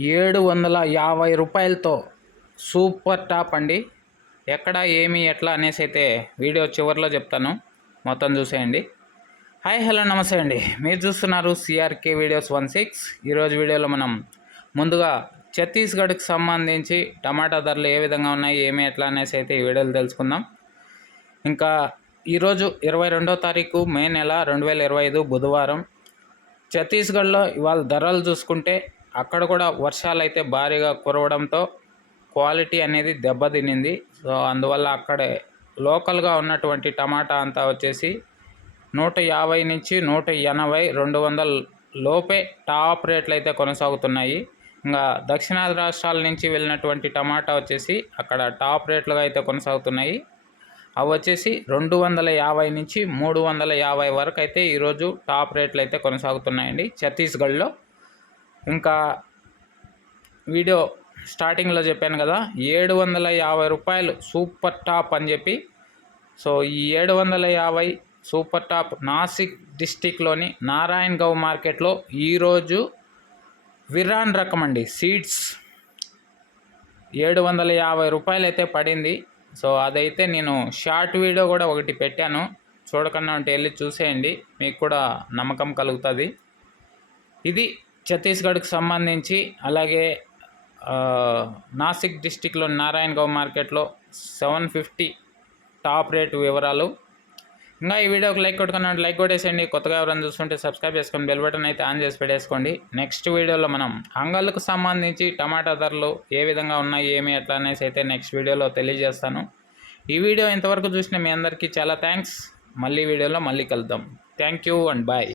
రూ. 750 super top అండి. ఎక్కడ ఏమి ఎట్లా అనేసి అయితే వీడియో చివరిలో చెప్తాను, మొత్తం చూసేయండి. హాయ్ హలో నమస్తే అండి, మీరు చూస్తున్నారు సిఆర్కే వీడియోస్ 16. ఈరోజు వీడియోలో మనం ముందుగా ఛత్తీస్గఢ్కి సంబంధించి టమాటా ధరలు ఏ విధంగా ఉన్నాయి, ఏమి ఎట్లా అనేసి అయితే ఈ వీడియోలో తెలుసుకుందాం. ఇంకా ఈరోజు 22వ తారీఖు మే నెల 2025 బుధవారం. ఛత్తీస్గఢ్లో ఇవాళ ధరలు చూసుకుంటే అక్కడ కూడా వర్షాలు అయితే భారీగా కురవడంతో క్వాలిటీ అనేది దెబ్బతినింది. సో అందువల్ల అక్కడే లోకల్గా ఉన్నటువంటి టమాటా అంతా వచ్చేసి 150 నుంచి 180, 200 లోపే టాప్ రేట్లు అయితే కొనసాగుతున్నాయి. ఇంకా దక్షిణాది రాష్ట్రాల నుంచి వెళ్ళినటువంటి టమాటా వచ్చేసి అక్కడ టాప్ రేట్లుగా అయితే కొనసాగుతున్నాయి. అవి వచ్చేసి 250 నుంచి 350 వరకు అయితే ఈరోజు టాప్ రేట్లు అయితే కొనసాగుతున్నాయండి ఛత్తీస్గఢ్లో. ఇంకా వీడియో స్టార్టింగ్లో చెప్పాను కదా, 750 రూపాయలు సూపర్ టాప్ అని చెప్పి. సో ఈ 750 సూపర్ టాప్ నాసిక్ డిస్టిక్లోని నారాయణగవ్ మార్కెట్లో ఈరోజు విరాన్ రకం అండి, సీడ్స్ 750 రూపాయలు అయితే పడింది. సో అదైతే నేను షార్ట్ వీడియో కూడా ఒకటి పెట్టాను, చూడకుండా ఉంటే వెళ్ళి చూసేయండి, మీకు కూడా నమ్మకం కలుగుతుంది. ఇది ఛత్తీస్గఢ్కి సంబంధించి. అలాగే నాసిక్ డిస్టిక్లో నారాయణగవ్ మార్కెట్లో 750 టాప్ రేటు వివరాలు. ఇంకా ఈ వీడియోకి లైక్ కొట్టుకున్నాడు, లైక్ కొట్టేసేయండి. కొత్తగా ఎవరైనా చూస్తుంటే సబ్స్క్రైబ్ చేసుకొని బెల్ బటన్ అయితే ఆన్ చేసి పెట్టేసుకోండి. నెక్స్ట్ వీడియోలో మనం అంగళ్ళకు సంబంధించి టమాటా ధరలు ఏ విధంగా ఉన్నాయి, ఏమి ఎట్లా అనేసి అయితే నెక్స్ట్ వీడియోలో తెలియజేస్తాను. ఈ వీడియో ఇంతవరకు చూసిన మీ అందరికీ చాలా థ్యాంక్స్. మళ్ళీ వీడియోలో మళ్ళీ కలుద్దాం. Thank you and bye.